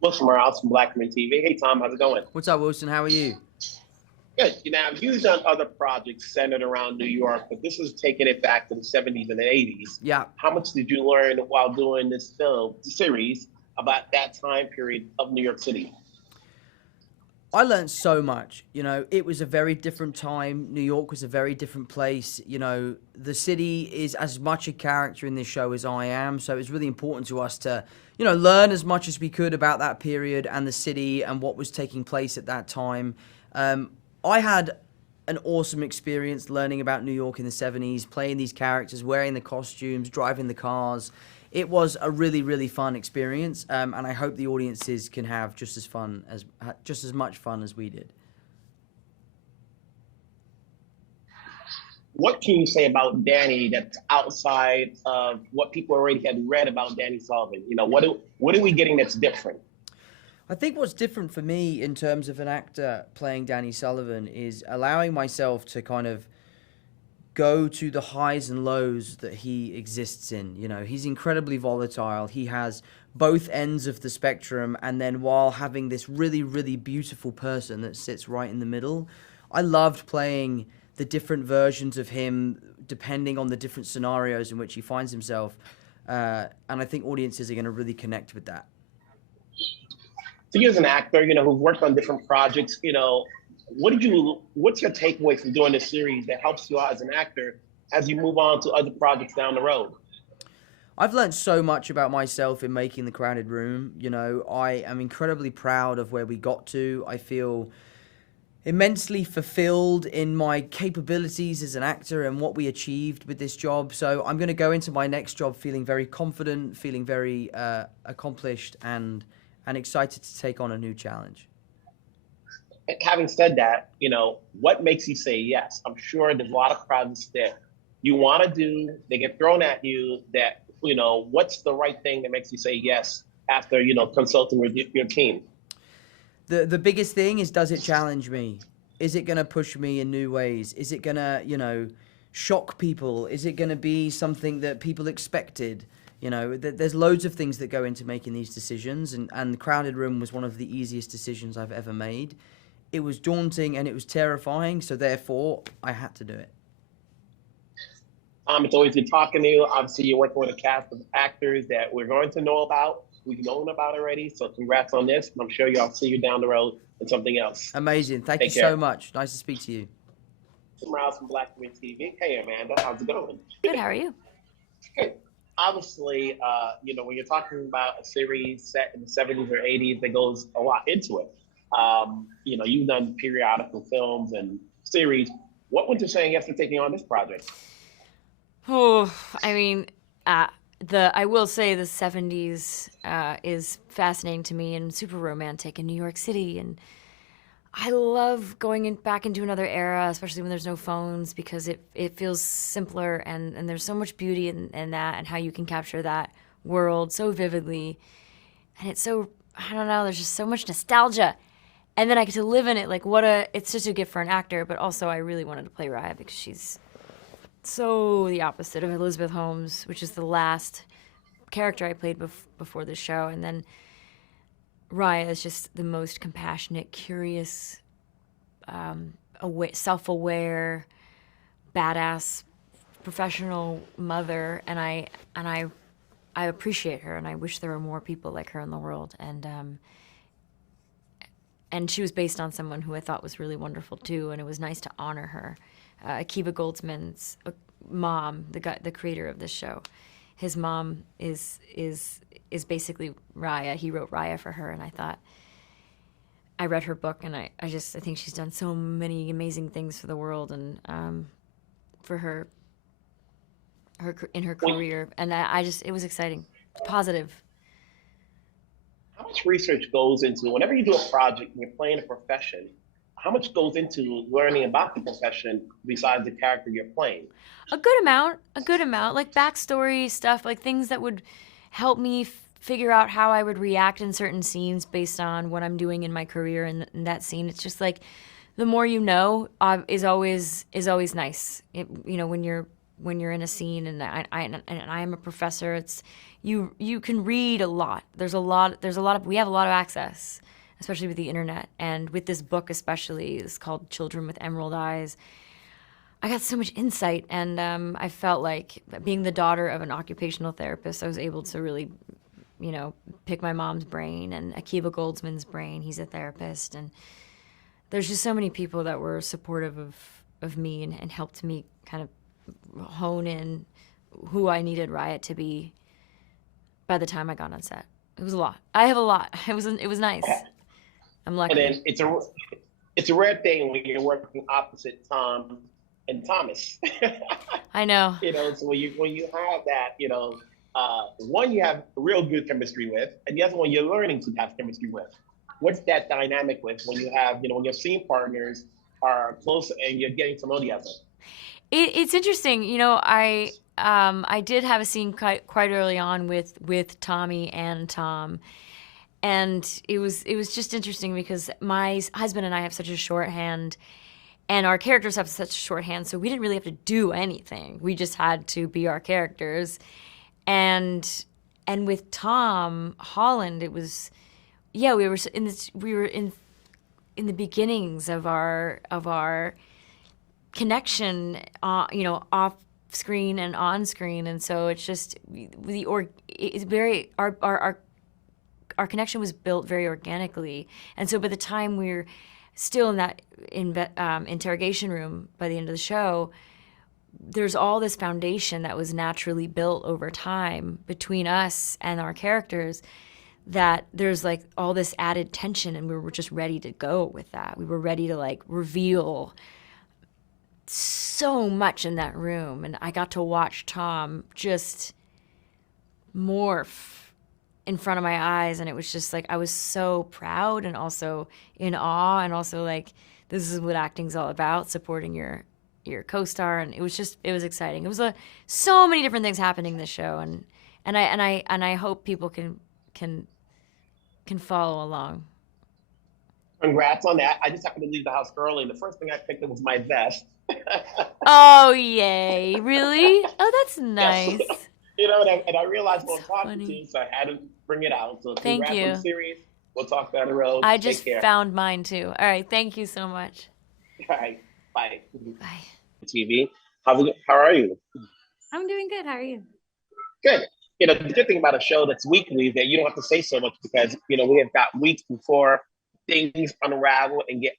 Wilson Morales from Blackman TV. Hey, Tom, how's it going? What's up, Wilson? How are you? Good. You know, you've done other projects centered around New York, but this is taking it back to the 70s and the 80s. Yeah. How much did you learn while doing this film series about that time period of New York City? I learned so much. You know, it was a very different time. New York was a very different place. You know, the city is as much a character in this show as I am. So it's really important to us to, you know, learn as much as we could about that period and the city and what was taking place at that time. I had an awesome experience learning about New York in the 70s, playing these characters, wearing the costumes, driving the cars. It was a really, really fun experience, and I hope the audiences can have just as much fun as we did. What can you say about Danny that's outside of what people already had read about Danny Sullivan? You know, what are we getting that's different? I think what's different for me in terms of an actor playing Danny Sullivan is allowing myself to kind of go to the highs and lows that he exists in. You know, he's incredibly volatile. He has both ends of the spectrum, and then while having this really, really beautiful person that sits right in the middle. I loved playing the different versions of him depending on the different scenarios in which he finds himself. And I think audiences are going to really connect with that. So you as an actor, you know, who've worked on different projects, you know, what's your takeaway from doing this series that helps you out as an actor as you move on to other projects down the road? I've learned so much about myself in making The Crowded Room. You know, I am incredibly proud of where we got to. I feel immensely fulfilled in my capabilities as an actor and what we achieved with this job. So I'm going to go into my next job feeling very confident, feeling very accomplished, and excited to take on a new challenge. Having said that, you know, what makes you say yes? I'm sure there's a lot of projects that you want to do, they get thrown at you that, you know, what's the right thing that makes you say yes after, you know, consulting with your team? The biggest thing is, does it challenge me? Is it going to push me in new ways? Is it going to, you know, shock people? Is it going to be something that people expected? You know, there's loads of things that go into making these decisions, and The Crowded Room was one of the easiest decisions I've ever made. It was daunting and it was terrifying, so therefore I had to do it. It's always good talking to you. Obviously, you're working with a cast of actors that we're going to know about. We've known about already, so congrats on this. I'm sure I'll see you down the road in something else. Amazing. Thank you so much. Nice to speak to you. Miles from Blackman TV. Hey, Amanda, how's it going? Good. How are you? Good. Obviously, you know, when you're talking about a series set in the 70s or 80s, that goes a lot into it. You know, you've done periodical films and series. What went you saying yes to taking on this project? Oh, I mean, I will say the 70s is fascinating to me and super romantic in New York City, and I love going back into another era, especially when there's no phones, because it feels simpler, and there's so much beauty in that, and how you can capture that world so vividly, and it's so, I don't know, there's just so much nostalgia, and then I get to live in it. Like, it's just a gift for an actor, but also I really wanted to play Rya because she's so the opposite of Elizabeth Holmes, which is the last character I played before the show. And then Rya is just the most compassionate, curious, self-aware, badass, professional mother. And I appreciate her, and I wish there were more people like her in the world. And she was based on someone who I thought was really wonderful too, and it was nice to honor her. Akiva Goldsman's mom, the creator of this show, his mom is basically Rya. He wrote Rya for her, and I read her book, and I think she's done so many amazing things for the world and for her in her career, and it was exciting, positive. How much research goes into whenever you do a project and you're playing a profession? How much goes into learning about the profession besides the character you're playing? A good amount, like backstory stuff, like things that would help me figure out how I would react in certain scenes based on what I'm doing in my career in that scene. It's just like the more you know is always nice. You know, when you're in a scene, and I am a professor, you can read a lot. We have a lot of access, especially with the internet, and with this book especially. It's called Children with Emerald Eyes. I got so much insight, and I felt like being the daughter of an occupational therapist, I was able to really, pick my mom's brain and Akiva Goldsman's brain. He's a therapist, and there's just so many people that were supportive of me and helped me kind of hone in who I needed Rya to be by the time I got on set. It was a lot. I have a lot. It was nice. I'm lucky. And then it's a rare thing when you're working opposite Tom and Thomas. I know. So when you have that, one you have real good chemistry with, and the other one you're learning to have chemistry with. What's that dynamic with when you have, when your scene partners are close and you're getting to know the other? It's interesting. I did have a scene quite early on with Tommy and Tom, and it was just interesting because my husband and I have such a shorthand, and our characters have such a shorthand, so we didn't really have to do anything. We just had to be our characters, and with Tom Holland, it was, we were in the beginnings of our connection, off screen and on screen, and so it's just our connection was built very organically, and so by the time we're still in that interrogation room by the end of the show, there's all this foundation that was naturally built over time between us and our characters, that there's like all this added tension, and we were just ready to go with that. We were ready to like reveal so much in that room, and I got to watch Tom just morph in front of my eyes, and it was just like I was so proud and also in awe, and also like, this is what acting's all about, supporting your co-star, and it was exciting. It was so many different things happening in this show, and I hope people can follow along. Congrats on that. I just happened to leave the house early, and the first thing I picked up was my vest. Oh, yay. Really? Oh, that's nice. Yes. And I realized what I'm talking to, so I had to bring it out. So thank congrats you. on the series. We'll talk down the road. I just found mine too. All right. Thank you so much. All right. Bye. Bye. TV. How are you? I'm doing good. How are you? Good. The good thing about a show that's weekly is that you don't have to say so much, because, we have got weeks before things unravel and get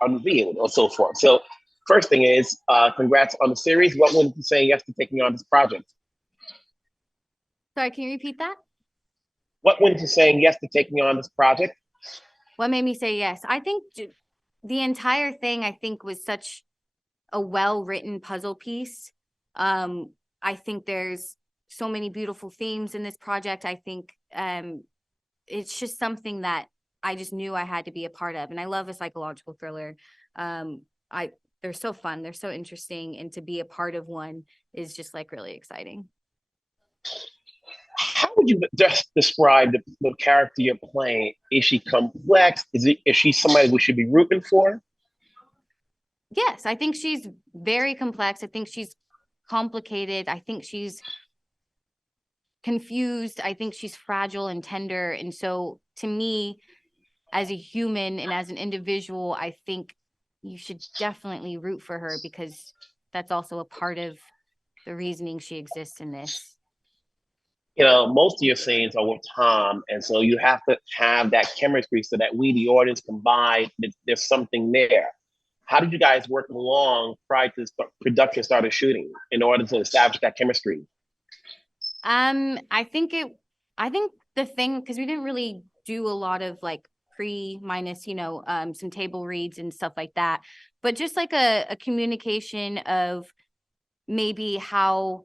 unveiled or so forth. So first thing is, congrats on the series. What went into saying yes to taking on this project? Sorry, can you repeat that? What went into saying yes to taking on this project? What made me say yes? I think the entire thing, was such a well-written puzzle piece. I think there's so many beautiful themes in this project. I think it's just something that I just knew I had to be a part of. And I love a psychological thriller. They're so fun. They're so interesting. And to be a part of one is just like really exciting. How would you just describe the character you're playing? Is she complex? Is she somebody we should be rooting for? Yes, I think she's very complex. I think she's complicated. I think she's confused. I think she's fragile and tender. And so to me, as a human and as an individual, I think you should definitely root for her, because that's also a part of the reasoning she exists in this. Most of your scenes are with Tom, and so you have to have that chemistry so that we, the audience, can buy that there's something there. How did you guys work along prior to production started shooting in order to establish that chemistry? I think the thing, because we didn't really do a lot of like pre-minus, some table reads and stuff like that, but just like a communication of maybe how,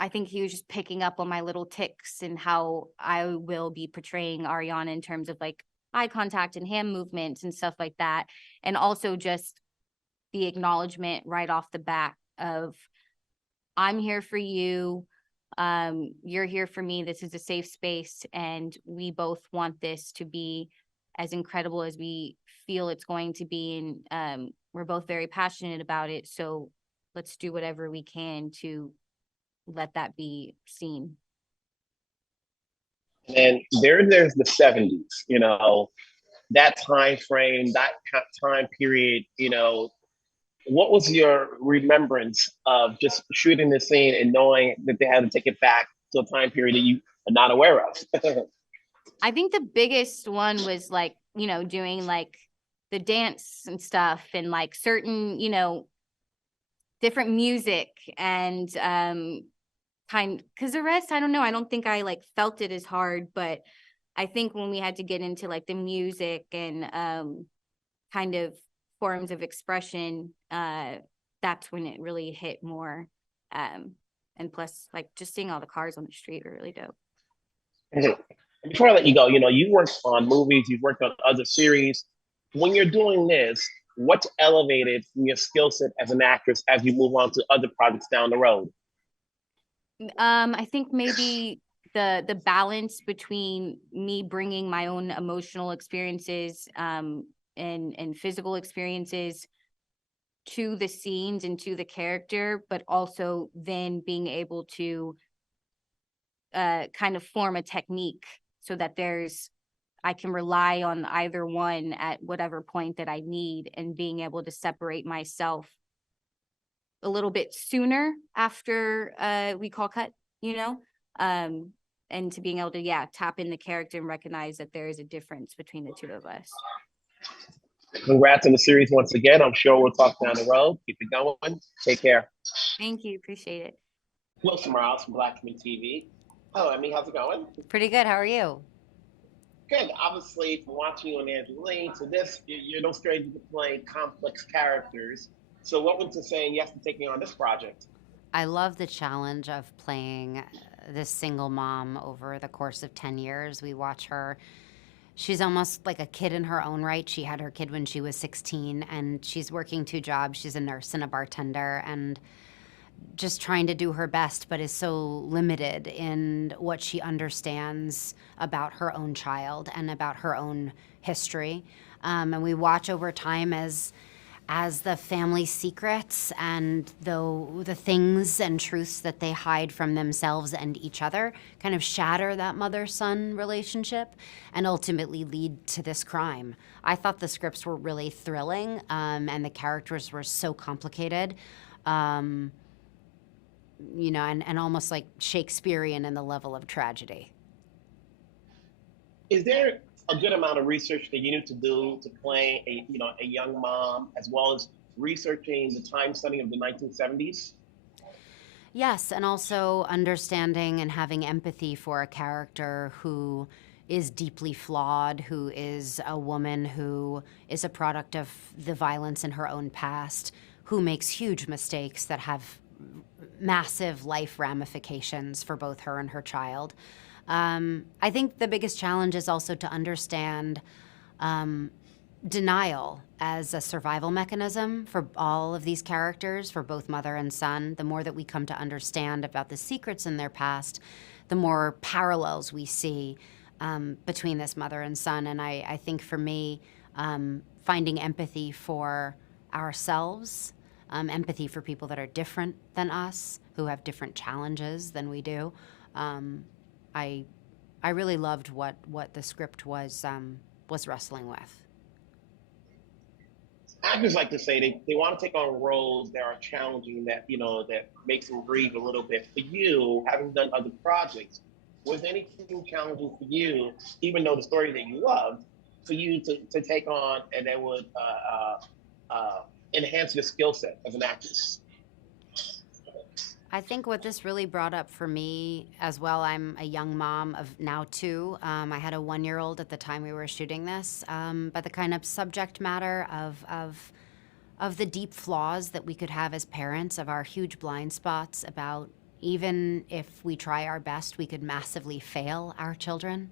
I think he was just picking up on my little tics and how I will be portraying Ariana in terms of like eye contact and hand movements and stuff like that. And also just the acknowledgement right off the bat of, I'm here for you. You're here for me. This is a safe space. And we both want this to be as incredible as we feel it's going to be. And we're both very passionate about it. So let's do whatever we can to let that be seen. And there's the 70s, that time frame, that time period, what was your remembrance of just shooting the scene and knowing that they had to take it back to a time period that you are not aware of? I think the biggest one was like, doing like the dance and stuff and like certain, different music and because the rest, I don't know, I don't think I like felt it as hard, but I think when we had to get into like the music and kind of forms of expression, that's when it really hit more. And plus, like just seeing all the cars on the street are really dope. Before I let you go, you worked on movies, you've worked on other series. When you're doing this, what's elevated from your skill set as an actress as you move on to other projects down the road? I think maybe the balance between me bringing my own emotional experiences and physical experiences to the scenes and to the character, but also then being able to kind of form a technique so that I can rely on either one at whatever point that I need, and being able to separate myself a little bit sooner after we call cut, and to being able to, tap in the character and recognize that there is a difference between the two of us. Congrats on the series once again. I'm sure we'll talk down the road. Keep it going. Take care. Thank you. Appreciate it. Wilson Morales from Black Community TV. Hello, Emmy. How's it going? Pretty good. How are you? Good. Obviously, from watching you on Angeline to this, you're no stranger to playing complex characters. So what went to saying yes to taking on this project? I love the challenge of playing this single mom over the course of 10 years. We watch her. She's almost like a kid in her own right. She had her kid when she was 16, and she's working 2 jobs. She's a nurse and a bartender, and just trying to do her best, but is so limited in what she understands about her own child and about her own history. And we watch over time as the family secrets and the things and truths that they hide from themselves and each other kind of shatter that mother-son relationship and ultimately lead to this crime. I thought the scripts were really thrilling, and the characters were so complicated. And almost like Shakespearean in the level of tragedy. Is there a good amount of research that you need to do to play a young mom, as well as researching the time setting of the 1970s? Yes, and also understanding and having empathy for a character who is deeply flawed, who is a woman who is a product of the violence in her own past, who makes huge mistakes that have massive life ramifications for both her and her child. I think the biggest challenge is also to understand denial as a survival mechanism for all of these characters, for both mother and son. The more that we come to understand about the secrets in their past, the more parallels we see between this mother and son. And I think for me, finding empathy for ourselves, empathy for people that are different than us, who have different challenges than we do. I really loved what the script was wrestling with. Actors like to say they want to take on roles that are challenging, that that makes them breathe a little bit. For you, having done other projects, was anything challenging for you, even though the story that you loved, for you to take on and that would enhance your skill set as an actress? I think what this really brought up for me as well, I'm a young mom of now 2. I had a 1-year-old at the time we were shooting this, but the kind of subject matter of the deep flaws that we could have as parents, of our huge blind spots about even if we try our best, we could massively fail our children.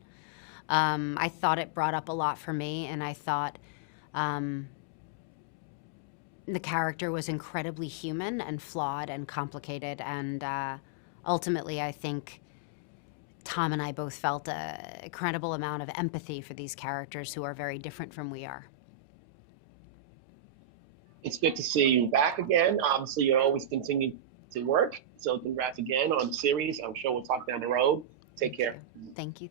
I thought it brought up a lot for me, and I thought the character was incredibly human and flawed and complicated, and ultimately I think Tom and I both felt an incredible amount of empathy for these characters who are very different from we are. It's good to see you back again. Obviously, you always continue to work. So congrats again on the series. I'm sure we'll talk down the road. Take care. Thank you.